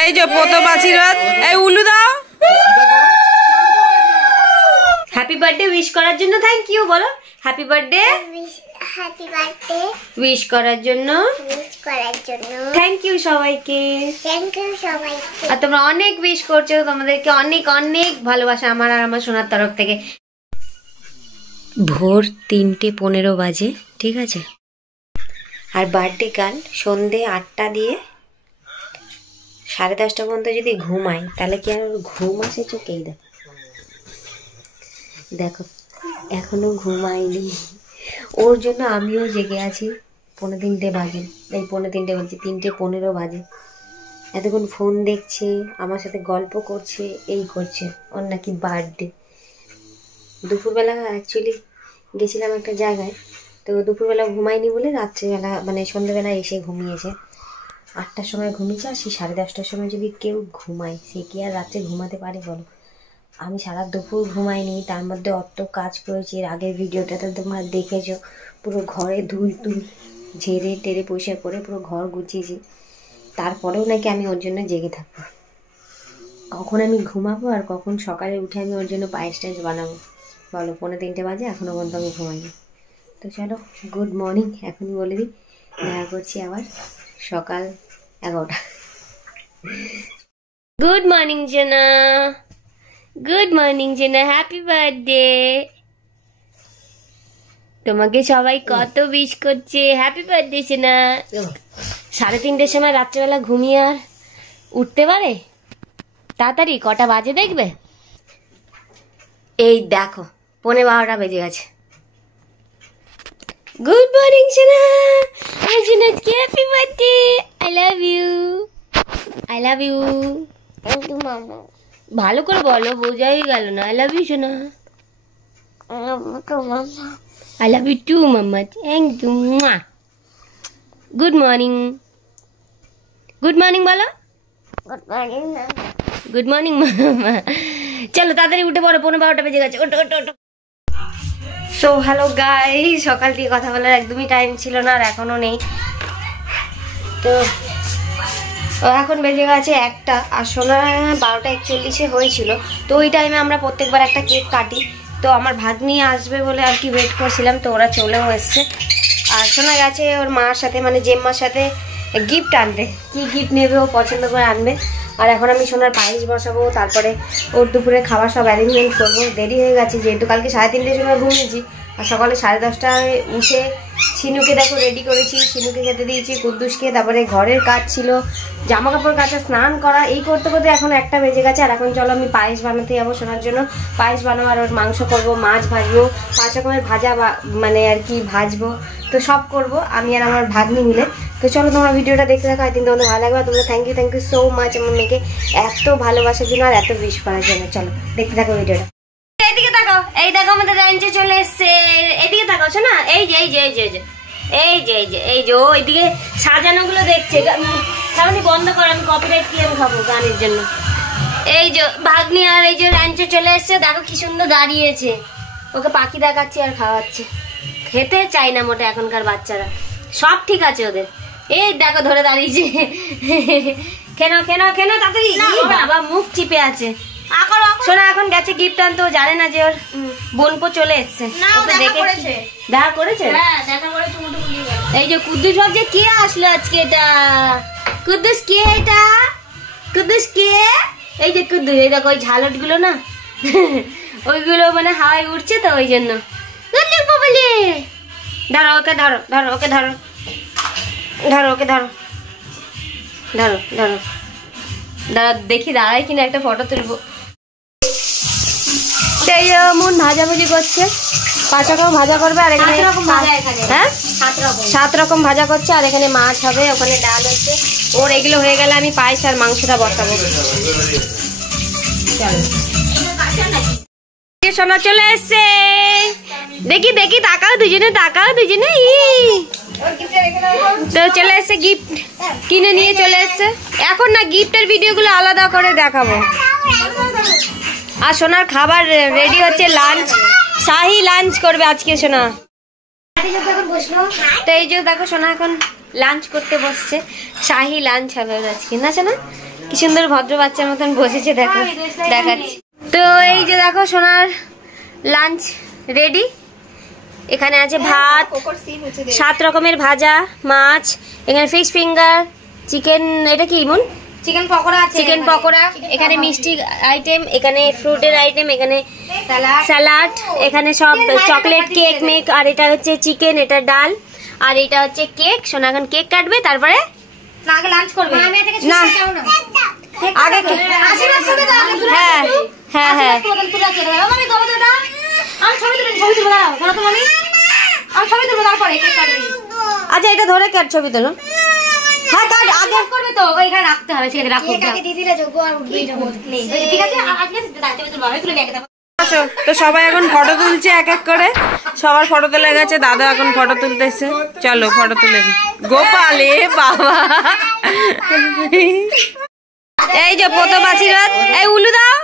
এই যে প্রথম আশীর্বাদ, এই উলু দাও। হ্যাপি বার্থডে উইশ করার জন্য থ্যাংক ইউ বলো। হ্যাপি বার্থডে উইশ করার জন্য থ্যাংক ইউ সবাইকে। আর তোমরা অনেক উইশ করছো, তোমাদেরকে অনেক অনেক ভালোবাসা আমার আর আমার সোনার তরফ থেকে। ভোর 3:15 বাজে, ঠিক আছে। আর বার্থডে গার্ল সন্ধে 8টা দিয়ে 10:30 পর্যন্ত যদি ঘুমাই তাহলে কি আর ঘুম আসে চোখেই? দেখো দেখো এখনো ঘুমাইনি, ওর জন্য আমিও জেগে আছি। 3:15 বাজে, এই 3:15 বলছি, 3:15 বাজে। এতক্ষণ ফোন দেখছে, আমার সাথে গল্প করছে, এই করছে। ওর নাকি বার্থডে। দুপুরবেলা অ্যাকচুয়ালি গেছিলাম একটা জায়গায়, তো দুপুরবেলা ঘুমাইনি বলে রাত্রিবেলা মানে সন্ধ্যেবেলা এসে ঘুমিয়েছে। 8টার সময় ঘুমিয়েছে, আর সেই 10:30টার সময় যদি কেউ ঘুমায় সে কি আর রাত্রে ঘুমাতে পারে বলো? আমি সারা দুপুর ঘুমাইনি, তার মধ্যে অত কাজ করেছি। এর আগের ভিডিওটা তো তোমরা দেখেছো, পুরো ঘরে ধুল ঝেড়ে টেরে পরিষ্কার করে পুরো ঘর গুছিয়েছি। তারপরেও নাকি আমি ওর জন্য জেগে থাকবো। কখন আমি ঘুমাবো আর কখন সকালে উঠে আমি ওর জন্য পায়েস টায়েস বানাবো বলো? 3:15 বাজে, এখনো পর্যন্ত আমি ঘুমাইনি। তো চলো গুড মর্নিং এখনই বলে দিই, দেখা করছি আবার সকাল 11টা। গুড মর্নিং জেনা, গুড মর্নিং জেনা, হ্যাপি বার্থডে। তোমাকে সবাই কত উইশ করছে, হ্যাপি বার্থডে জেনা। 3:30টার সময় রাত্রেবেলা ঘুমিয়ে আর উঠতে পারে? তাড়াতাড়ি কটা বাজে দেখবে? এই দেখো 12:15 বেজে গেছে। গুড মর্নিং জেনা, জেনাকে happy birthday, I love you, I love you. ভালো করে বলো, বোঝাই গেল না। আই লাভ ইউ সোনা, I love you too mamma, thank you. Good morning, good morning বলো। Good morning mamma. চলো তাড়াতাড়ি উঠে পড়ো, 12:15 বেজে গেছে, ওটো ওটো ওটো। সো হ্যালো গাইস, সকাল থেকে কথা বলার একদমই টাইম ছিল না, আর এখনো নেই। তো এখন বেজে গেছে 1টা, আর সোনা 12:41 হয়েছিল। তো ওই টাইমে আমরা প্রত্যেকবার একটা কেক কাটি। তো আমার ভাগ্নি আসবে বলে আর কি ওয়েট করছিলাম, তো ওরা চলেও এসছে। আর সোনা গেছে ওর মার সাথে, মানে জেম্মার সাথে গিফট আনবে। কি গিফট নেবে ও পছন্দ করে আনবে। আর এখন আমি সোনার পায়েস বসাবো, তারপরে ওর দুপুরে খাবার সব অ্যারেঞ্জমেন্ট করবো। দেরি হয়ে গেছে যেহেতু কালকে 3:30টার সময় ঘুমিয়েছি, আর সকালে 10:30টায় উঠে শিনুকে দেখো রেডি করেছি, শিনুকে খেতে দিয়েছি, কুদ্দুসকে। তারপরে ঘরের কাজ ছিল, জামা কাপড় কাচা, স্নান করা, এই করতে করতে এখন 1টা বেজে গেছে। আর এখন চলো আমি পায়েস বানাতে যাবো সোনার জন্য। পায়েস বানাবো, আর ওর মাংস করবো, মাছ ভাজবো, 5 রকমের ভাজা মানে আর কি ভাজবো। তো সব করবো আমি আর আমার ভাগ্নি মিলে। তো চলো তোমরা ভিডিওটা দেখতে থাকো, আই থিঙ্ক তোমাদের ভালো লাগবে। তোমরা থ্যাংক ইউ সো মাচ আমার মেয়েকে এত ভালোবাসার জন্য আর এত উইশ করার জন্য। চলো দেখতে থাকো ভিডিওটা। এইদিকে তাকাও, এই দেখো আমাদের লাঞ্চে চলে এসছে। এইদিকে তাকাও শোনা, এই যে এই যে এই যে এই যে এই যে এই যে ওইদিকে সাজানো গুলো দেখছে। তাহলে বন্ধ কর, আমি কপিরাইট ক্লেম খাবো গানের জন্য। এই যে ভাগ্নি আর এই যে লাঞ্চে চলে এসছে, দেখো কি সুন্দর দাঁড়িয়েছে। ওকে পাখি দেখাচ্ছি আর খাওয়াচ্ছে। খেতে চাই না মোটে এখনকার বাচ্চারা, সব ঠিক আছে ওদের। এই দেখো ধরে দাঁড়িয়েছে, কেন কেন কেন তাড়াতাড়ি। বাবা মুখ চিপে আছে। শোনা এখন গেছে গিফট আনতে, ও জানে না যে ওর বোনপো চলে এসছে। দেখা করেছে, এই যে কুদ্দুস ভাবছে কে আসলো আজকে। এটা কুদ্দুস কে? এটা কুদ্দুস কে? এই যে কুদ্দুস, এই দেখো ওই ঝালট গুলো না ওইগুলো মানে হাওয়ায় উঠছে, তো ওই জন্য। ধরো ওকে, ধরো ধরো ওকে, ধরো ধরো ওকে, ধরো ধরো ধরো দাঁড়া, দেখি দাঁড়াই কিনা একটা ফটো তুলবো। মন ভাজাভুজি করছে, 5 রকম ভাজা করবে। আর এখানে হ্যাঁ 7 রকম ভাজা করছে। আর এখানে মাছ হবে, ওখানে ডাল হচ্ছে। ওর এগুলো হয়ে গেলে আমি পায়েস আর মাংসটা বসাবো। সোনা চলে এসছে, দেখি দেখি তাকাও দুজনে, তাকাও দুজনে। তো চলে এসছে, গিফট কিনে নিয়ে চলে এসছে। এখন না গিফটের ভিডিওগুলো আলাদা করে দেখাবো। আর সোনার খাবার রেডি হচ্ছে, লাঞ্চ, শাহি লাঞ্চ করবে আজকে সোনা। তো এই যে দেখো সোনা এখন লাঞ্চ করতে বসছে, শাহি লাঞ্চ হবে আজকে না সোনা? কি সুন্দর ভদ্র বাচ্চার মতন বসেছে, দেখো দেখাচ্ছি। তো এই যে দেখো সোনার লাঞ্চ রেডি। এখানে আছে ভাত, 7 রকমের ভাজা, মাছ, এখানে ফিশ ফিঙ্গার, চিকেন, এটা কি মন চিকেন পকোড়া আছে, চিকেন পকোড়া, এখানে মিষ্টি আইটেম, এখানে ফ্রুটের আইটেম, এখানে স্যালাড, এখানে সব চকলেট কেক মেক, আর এটা হচ্ছে চিকেন, এটা ডাল, আর এটা হচ্ছে কেক। সোনা এখন কেক কাটবে, তারপরে আগে লাঞ্চ করবে না, আগে আশীর্বাদ করবে তো, আগে হ্যাঁ হ্যাঁ হ্যাঁ আমি ছবি তুলবো, ধরো তো মামি, আমি ছবি তুলবো, তারপরে কেক কাটবে। আচ্ছা এটা ধরে কাট, ছবি তোলো। হ্যাঁ কাট আগে করবে তো, ওইখানে রাখতে হবে, ঠিক আছে রাখো, কেক আগে দিয়ে দিলে যোগ্য আর নেই, ঠিক আছে আজকে ছবি তুলবো, আমি তুলে নিয়ে আসো। তো সবাই এখন ফটো তুলছে এক এক করে, সবার ফটো তোলা গেছে, দাদা এখন ফটো তুলতেছে, চলো ফটো তুলে নি। গোপালে বাবা, এই যে প্রথম আশীর্বাদ, এই উলু দাও।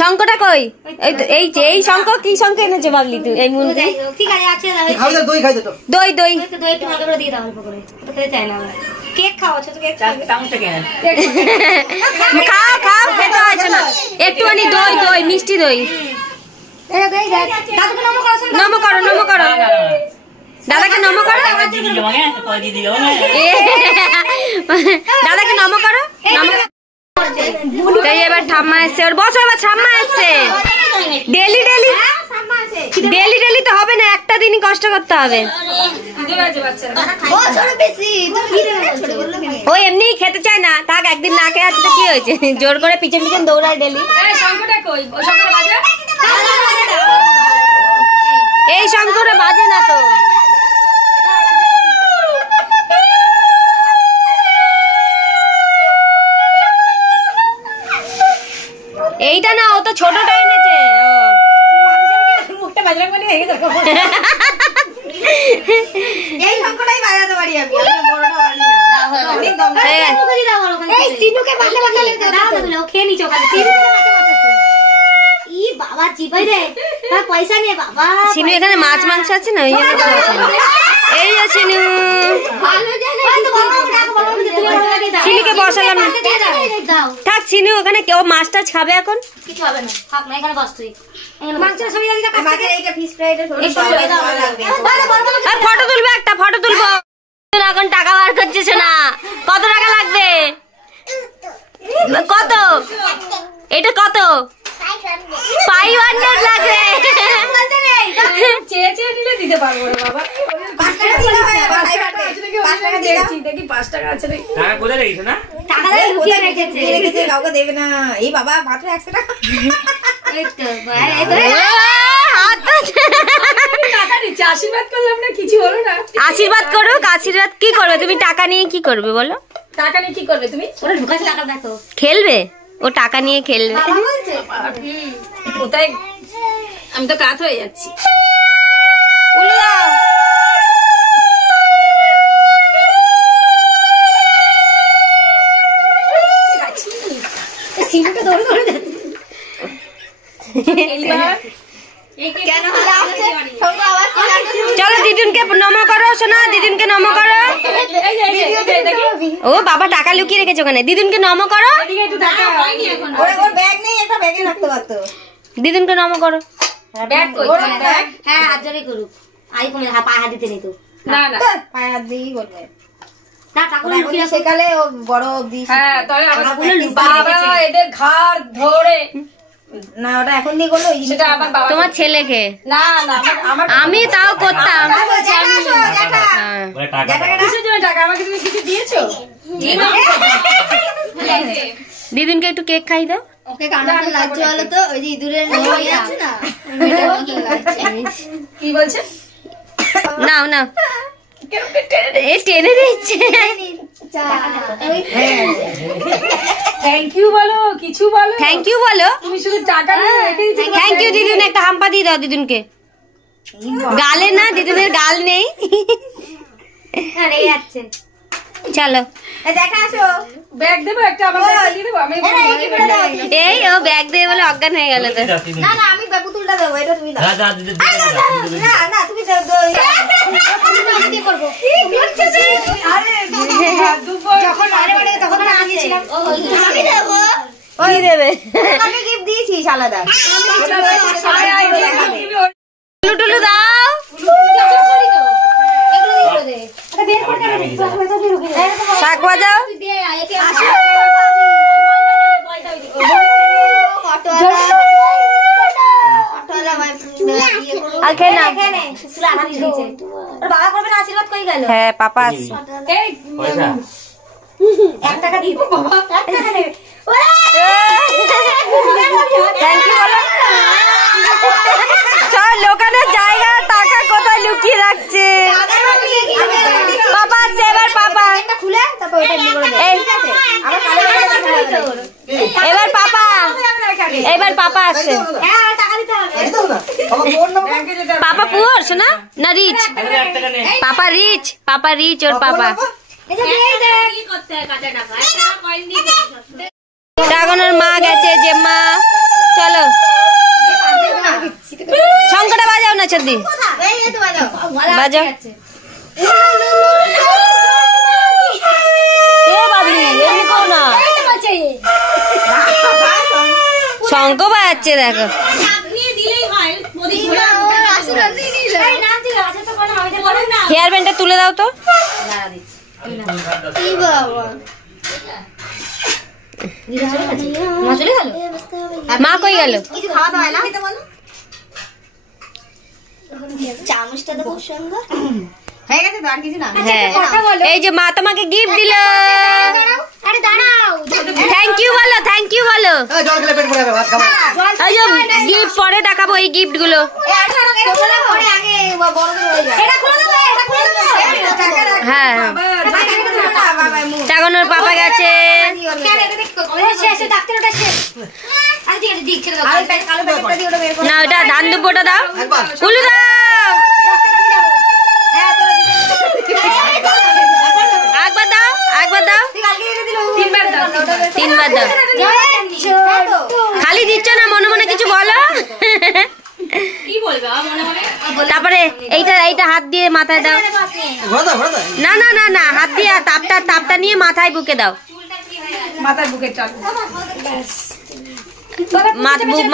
শঙ্কটা কই? এই যে এই শঙ্খ, কি শঙ্খ এনেছে বাবলি তুই? এই মুন্দি ঠিক আছে, আছে দই খাই তো, দই দই দই একটু ভালো করে দিয়ে দাও, অল্প করে, তো খেতে চাই না আমরা। কেক খাও, ছোট কেক খাও, খাও খেতে হচ্ছে না, একটুখানি দই দই মিষ্টি দই। নম করো, নম করো, দাদাকে নম করো, দাদাকে নম করো, নম। এবার ঠাম্মা এসছে, ওর বসো, এবার ঠাম্মা এসছে। ডেলি ডেলি ডেলি ডেলি তো হবে না, একটা দিনই কষ্ট করতে হবে। ও এমনি খেতে চায় না, থাক, একদিন না খেয়ে আছে তো কি হয়েছে, জোর করে পিছন পিছন দৌড়ায় ডেলি। এই শঙ্করে বাজে না তো, এইটা না, ও তো ছোটটা এনেছে। এই শঙ্কটাই বাজাতে পারি আমি, বড়টা পারি না। এই সিনুকে বাসা বাসালে দাও, খেয়ে নিচো খালি। ই বাবা চিপাই রে, তার পয়সা নিয়ে বাবা। সিনু এখানে মাছ মাংস আছে না, এই যে সিনু, সিনুকে বসালাম না, থাক সিনু ওখানে, কেউ মাছ টাছ খাবে এখন, কিছু হবে না, থাক না এখানে বস তুই। ফটো তুলবে, একটা ফটো তুলবো, এখন টাকা বার করছিস না, কত টাকা লাগবে, কত এটা, কত 500 লাগবে, চেয়ে চেয়ে নিলে দিতে পারবো না বাবা, 5 টাকা দিলে হয়, 5 টাকা দিয়েছি, দেখি 5 টাকা আছে নাকি, টাকা কোথায় রেখেছো না, টাকা লুকিয়ে রেখেছে, রেখেছে, কাউকে দেবে না, এই বাবা মাত্র 100 টাকা, এই তো ভাই, এই তো হাত টাকা দিচ্ছে, আশীর্বাদ করলাম না, কিছু হলো না, আশীর্বাদ করো, আশীর্বাদ কি করবে তুমি, টাকা নিয়ে কি করবে বলো, টাকা নিয়ে কি করবে তুমি, ওরা ঢুকাছে টাকা দেখো, খেলবে, ও টাকা নিয়ে খেলবে, কোথায়, আমি তো কাজ হয়ে যাচ্ছি। চলো দিদুনকে নম করো, শোনা দিদুনকে নম করো, ও বাবা টাকা লুকিয়ে রেখেছে ওখানে, দিদুনকে নম করো, দিদুনকে নম করো, হ্যাঁ হাত জোরে করুক, আই কমে পায়ে হাত দিতে নেই তো, না না পায়ে হাত দিয়েই করবে, সেকালে বড় এদের ঘাড় ধরে না, ওটা এখন দিয়ে করলো, তোমার ছেলেকে না না, আমি তাও করতাম, দিদিনকে একটু কেক খাই দাও, ওকে কানাতে লাগছে বলো তো, ওই যে ইঁদুরের আছে না, কি বলছে, নাও নাও, টেনে দিচ্ছে, থ্যাংক ইউ বলো, কিছু বলো, থ্যাংক ইউ বলো, তুমি শুধু টাকা থ্যাংক ইউ দিদুন, একটা হাম্পা দিয়ে দাও দিদুনকে, গালে না, দিদুনের গাল নেই, চলো দেখা আসো ব্যাগ দেবো একটা, আমার ব্যাগটা দিয়ে দেবো আমি। এই ও ব্যাগ দিয়ে বলে অজ্ঞান হয়ে গেল তো। না না আমি পুতুলটা দেবো, এটা তুমি দাও। না না তুমি দাও। আমি কি করব? আরে যখন আরে বাড়ি তখন আমি দিয়েছিলাম। আমি দেবো। ওই দেবে আমি গিফট দিয়েছি আলাদা। টুলু টুলু দাও। শাক বাজাও। আর খেয়ে নাও। বাবা করবে না আশীর্বাদ কই গেল? হ্যাঁ পাপা আসছে। এক টাকা দিব বাবা, এক টাকা নেবে। থ্যাংক ইউ বলো। সব লোকানের জায়গা টাকা কোথায় লুকিয়ে রাখছে। পাপা আসছে, এবার পাপা। খুলে তারপর ওটা নিয়ে করে এই, ঠিক আছে? আমার কালো টাকা এবার পাপা, এবার পাপা আসছে। হ্যাঁ টাকা দিতে হবে। পাপা পুয়ার শোনা না রিচ? পাপা রিচ, পাপা রিচ ওর পাপা। ড্রাগনের মা গেছে, যে মা। চলো শঙ্করটা বাজাও না চদ্দি, এই তো বাজাও। বাজাও। এ বাবলি এমনি করো না, শঙ্খ বাজাচ্ছে দেখো। হেয়ার ব্যান্ডটা তুলে দাও তো। মা কই গেল? কিছু খাওয়া দাওয়া না? চামচটা তো খুব সুন্দর হয়ে গেছে তো, আর কিছু না। হ্যাঁ এই যে মা তোমাকে গিফট দিল। আরে দাঁড়াও, থ্যাংক ইউ বলো, থ্যাংক ইউ বলো। এই যে গিফট পরে দেখাবো এই গিফট গুলো। হ্যাঁ টাকানোর পাপা গেছে। না ওটা ধান দুব্বটা দাও, উলু দাও। একবার দাও, একবার দাও, তিনবার দাও। খালি দিচ্ছ না, মনে মনে কিছু বলো। তারপরে এইটা এইটা হাত দিয়ে মাথায় দাও। না না না না, হাত দিয়ে তাপটা নিয়ে মাথায় বুকে দাও। মাথায় বুকের চাল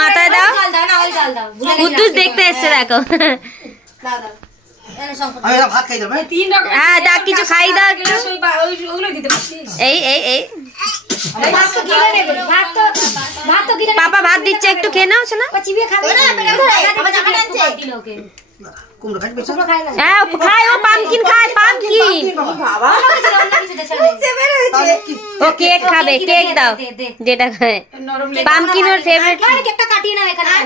মাথায় দাও। কুদ্দুস দেখতে এসছে দেখো। হ্যাঁ দাও, কিছু খাই দাও একটু। এই এই এই পাপা ভাত দিচ্ছে, একটু খেয়ে নাও শোনা। হ্যাঁ খায়, ও পামকিন খায়, পামকিন। ও কেক খাবে, কেক দাও যেটা খায়। পামকিন ওর ফেভারিট।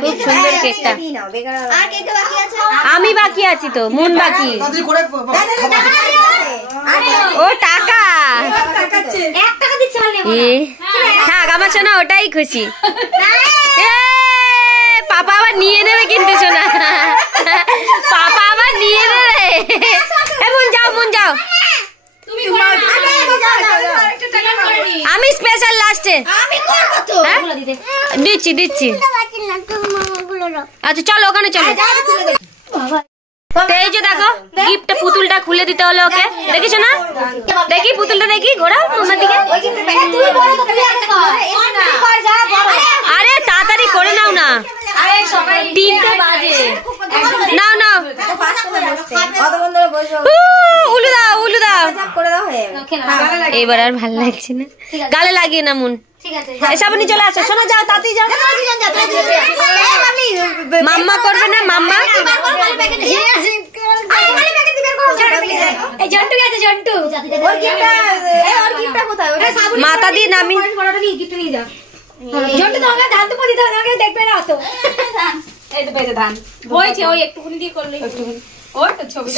খুব সুন্দর কেকটা। আমি বাকি আছি তো, মুন বাকি। ও টাকা থাক, আমার শোনা ওটাই খুশি। পাপা আবার নিয়ে নেবে কিন্তু শোনা, পাপা আবার নিয়ে নেবে। মন যাও, মন যাও। আমি স্পেশাল লাস্টে দিচ্ছি দিচ্ছি। আচ্ছা চলো ওখানে চলো। এই যে দেখো গিফট, পুতুলটা খুলে দিতে হলো ওকে। দেখিস না, দেখি পুতুলটা, দেখি ঘোরা আমার দিকে। আরে তাড়াতাড়ি করে নাও না, 3টে বাজে। নাও নাও, উলু দাও, উলু দাও। এবার আর ভালো লাগছে না, গালে লাগিয়ে না মুন। এসব নিয়ে চলে আসো, শোনা যাও, তাড়াতাড়ি যাও। মাম্মা করবে না, মাম্মা। মাথা দিয়ে নামি।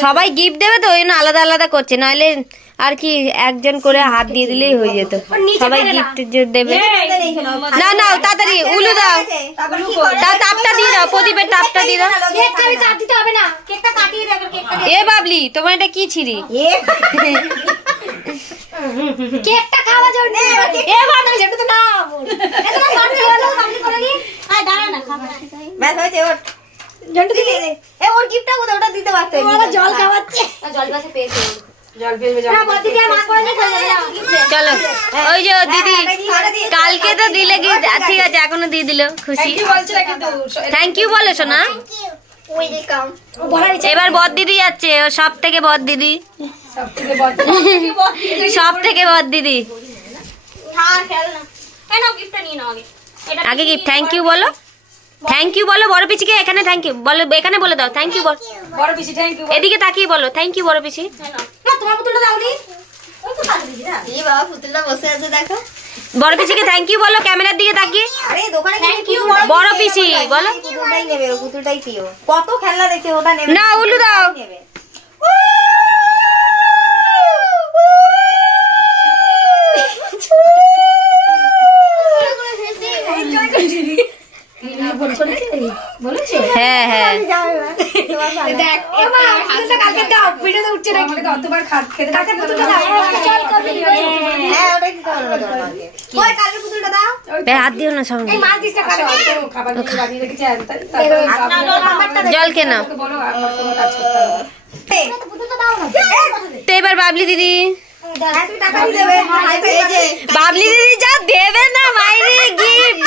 সবাই গিফট দেবে তো, ওই জন্য আলাদা আলাদা করছে, নাহলে আর কি একজন করে হাত দিয়ে দিলেই হয়ে যেত। সবাই গিফট দেবে। না না তাড়াতাড়ি উলু দাও, তাপটা দিয়ে দাও, প্রদীপের তাপটা দিয়ে দাও। এ বাবলি তোমার এটা কি ছিড়ি? কেকটা খাওয়া জন্য এ বাবা যেটা তো না এটা সামনে হলো সামনে করে নি আয় দাঁড়া না খাবা ব্যাস হয়েছে ওর জন্টু দিদি এ ওর গিফটটা কোথায় ওটা দিতে পারতে বাবা জল খাওয়াচ্ছে জল পাশে পেয়েছে জল পেয়ে না বলতে কি মা করে নি চলো ওই যে দিদি কালকে তো দিলে কি ঠিক আছে এখনো দিয়ে দিল খুশি কি বলছ না কিন্তু থ্যাংক ইউ বলো শোনা ওয়েলকাম বলার এবার বদ দিদি যাচ্ছে ও সব থেকে বদ দিদি সব থেকে বদ দিদি হ্যাঁ খেল না এই নাও গিফটটা নিয়ে নাও আগে আগে কি থ্যাংক ইউ বলো থ্যাংক ইউ বলো বড় পিছিকে এখানে থ্যাংক ইউ বলো এখানে বলে দাও থ্যাংক ইউ বল বড় পিসি থ্যাংক ইউ এদিকে তাকিয়ে বলো থ্যাংক ইউ বড় পিছি না তোমার পুতুলটা দাওনি ওই তো কাজ দিদি না এই বাবা পুতুলটা বসে আছে দেখো বড় পিছিকে থ্যাংক ইউ বলো ক্যামেরার দিকে তাকিয়ে আরে দোকানে Thank you, বড় পিসি বলো পুতুলটাই নেবে ও পুতুলটাই প্রিয় কত খেলনা দেখে ওটা নেবে না উলু দাও নেবে হ্যাঁ হ্যাঁ দেখ মা পুতুলটা কালকে দাও ভিডিওতে উঠছে না আমাকে অতবার খেতে কালকে পুতুলটা দাও হ্যাঁ ওটাই দিতে পারবো তোমাকে কই কালকে পুতুলটা দাও বে হাত দিও না সামনে মাছ দিছে খাবার কিছু বানিয়ে রেখেছে তারপরে জল কেন বলো আর কোনো কাজ করতে হবে পুতুলটা দাও না তো এবার বাবলি দিদি হ্যাঁ তুই টাকা দিয়ে দেবে এই যে বাবলি দিদি যা দেবে না মাইরি gift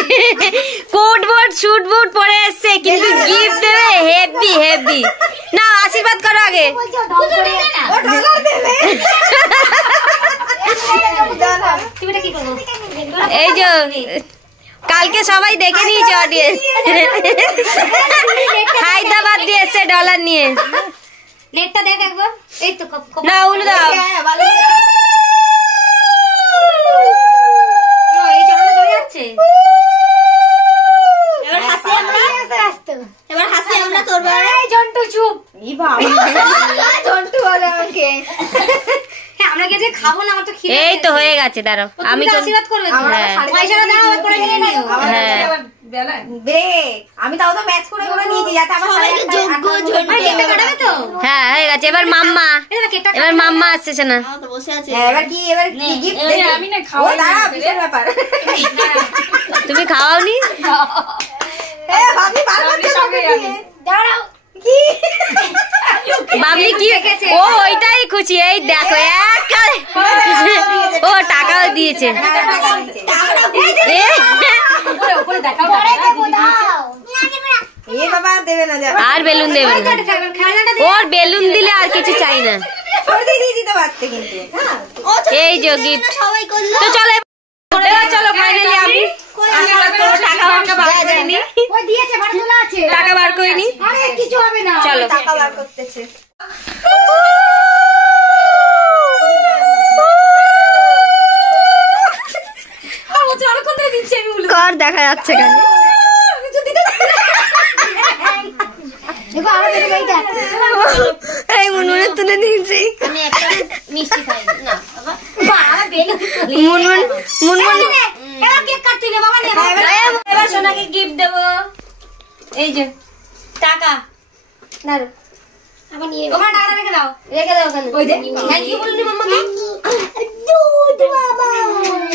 coat board suit boot পরে এসছে কিন্তু গিফট দেবে হেভি হেভি না আশীর্বাদ করো আগে ও ডলার দেবে তুমি এটা কি করবে এই যে কালকে সবাই দেখে নিয়েছে অডিয়েন্স হায়দ্রাবাদ দিয়ে এসছে ডলার নিয়ে নেটটা দেখ একবার এই তো না উলু দাও হ্যাঁ ভালো এই চড়ানো চলে যাচ্ছে এবার হাসি আমরা এবার হাসি আমরা তোর এই জন্টু চুপ ই বাবা জন্টু বলে আমাকে হ্যাঁ আমরা গিয়ে যে খাবো না আমার তো খিদে এই তো হয়ে গেছে দাঁড়াও আমি তো আশীর্বাদ করবে তো আমার হ্যাঁ। পয়সাটা দাও আর পরে নিয়ে নিও হ্যাঁ বেলা বে আমি তাও তো ম্যাচ করে নিয়েছি যাতে আমার আরে কেকটা কাটাবে তো হ্যাঁ হয়ে গেছে এবার মাম্মা এবার কেকটা এবার মাম্মা আসছে না তো বসে আছে এবার কি গিফট দেবে আমি না খাওয়াই না, বিশেষ ব্যাপার তুমি খাওয়াওনি এ ভাবি বার করতে সঙ্গে হবে আমি। দাঁড়াও কি বাবলি কি ও ওইটাই খুশি এই দেখো ও টাকাও দিয়েছে টাকা দিচ্ছে এ, উপরে উপরে দেখাও এ বাবা দেবে না যা আর বেলুন দেবে না খেলাটা ওর বেলুন দিলে আর কিছু চাই না সর্দি দিয়ে দিতে পারতে কিন্তু এই যে গিফট সবাই করলো তো চলো এবার চলো ফাইনালি আমি টাকা ফাঁকা বার করিনি ওই দিয়েছে বাড়ি তোলা আছে টাকা বার করিনি আরে কিছু হবে না চলো টাকা বার করতেছে কর দেখা যাচ্ছে কেন দেখো আরো বেড়ে গেছে এই মুনমুনে তুলে নিয়েছি আমি একটা মিষ্টি খাই না বাবা বাবা বেলুন মুনমুন মুনমুন এবার কেক কাটতে নে বাবা নে এবার সোনাকে গিফট দেবো এই যে টাকা দাঁড়ো আবার নিয়ে ওখানে টাকা রেখে দাও ওখানে ওই দে থ্যাংক ইউ বলনি মাম্মাকে দুধ বাবা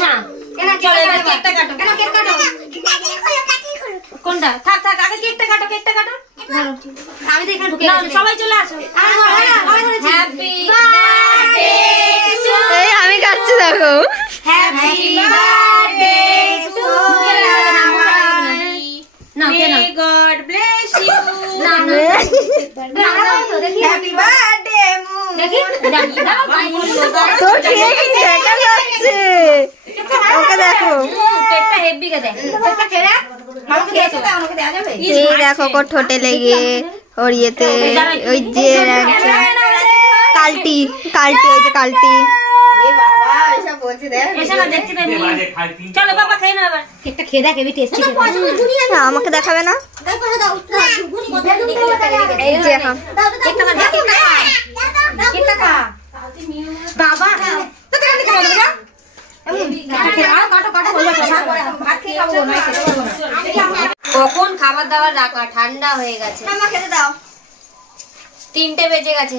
না কেন চলো এবার কেকটা কাটো কেন কেক কাটো কোনটা থাক থাক আগে কেকটা কাটো আমি তো এখানে ঢুকে না গেছি সবাই চলে আসো হ্যাপি বার্থডে এই আমি কাটছি দেখো হ্যাপি বার্থডে টু না মে গড ব্লেস ইউ না দেখি হ্যাপি বার্থডে মু দেখি তো ঠিক দেখা যাচ্ছে ওকে দেখো কেকটা হেভি কে দে কেকটা খেলে আমাকে দিয়েছে তা আমাকে দেওয়া যাবে এই দেখো কো ঠোঁটে লেগে ওর ইয়েতে ওই যে কালটি ওই যে কালটি এ বাবা এসব বলছে দেখ এসে না দেখতে পাবি চলো বাবা খেয়ে নাও এবার কেকটা খেয়ে দেখ হেভি টেস্টি আমাকে দেখাবে না এই যে এখন কেকটা খা কেকটা খা বাবা কখন খাবার দাবার রাখা ঠান্ডা হয়ে গেছে খেতে দাও 3টে বেজে গেছে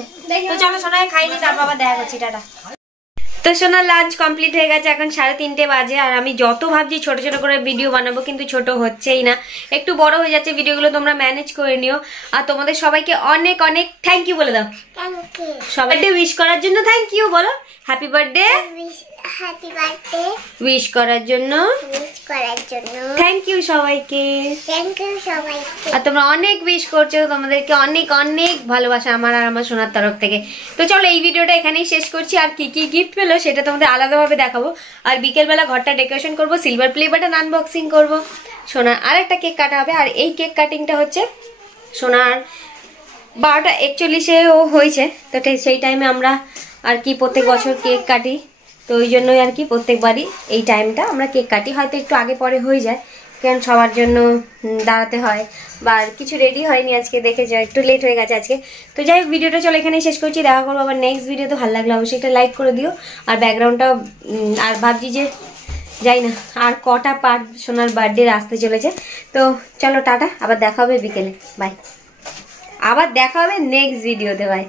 তো চলো সোনাই খাইনি তারপর আবার দেখা করছি টাটা তো সোনার লাঞ্চ কমপ্লিট হয়ে গেছে, এখন 3:30 বাজে। আর আমি যত ভাবছি ছোট ছোট করে ভিডিও বানাবো, কিন্তু ছোট হচ্ছেই না, একটু বড় হয়ে যাচ্ছে ভিডিওগুলো, তোমরা ম্যানেজ করে নিও। আর তোমাদের সবাইকে অনেক অনেক থ্যাংক ইউ বলে দাও। সবাইকে উইশ করার জন্য থ্যাংক ইউ বলো। হ্যাপি বার্থডে উইশ করার জন্য থ্যাংক ইউ সবাইকে। আর তোমরা অনেক উইশ করছো, তোমাদেরকে অনেক অনেক ভালোবাসা আমার আর আমার সোনার তরফ থেকে। তো চলো এই ভিডিওটা এখানেই শেষ করছি। আর কি কি গিফট পেলো সেটা তোমাদের আলাদাভাবে দেখাবো। আর বিকেলবেলা ঘরটা ডেকোরেশন করবো, সিলভার প্লে বাটন আনবক্সিং করবো, সোনার আর একটা কেক কাটা হবে। আর এই কেক কাটিংটা হচ্ছে সোনার 12:41 ও হয়েছে। তো সেই টাইমে আমরা আর কি প্রত্যেক বছর কেক কাটি, তো ওই জন্যই আর কি প্রত্যেকবারই এই টাইমটা আমরা কেক কাটি। হয়তো একটু আগে পরে হয়ে যায়, কারণ সবার জন্য দাঁড়াতে হয়, বা কিছু রেডি হয়নি আজকে, দেখে যাও একটু লেট হয়ে গেছে আজকে। তো যাই হোক ভিডিওটা চলো এখানেই শেষ করছি, দেখা করবো আবার নেক্সট ভিডিওতে। ভালো লাগলো অবশ্যই একটা লাইক করে দিও। আর ব্যাকগ্রাউন্ডটা আর ভাবছি যে যাই না আর কটা পার্ট সোনার বার্থডে আসতে চলেছে। তো চলো টাটা, আবার দেখা হবে বিকেলে, বাই। আবার দেখা হবে নেক্সট ভিডিওতে, বাই।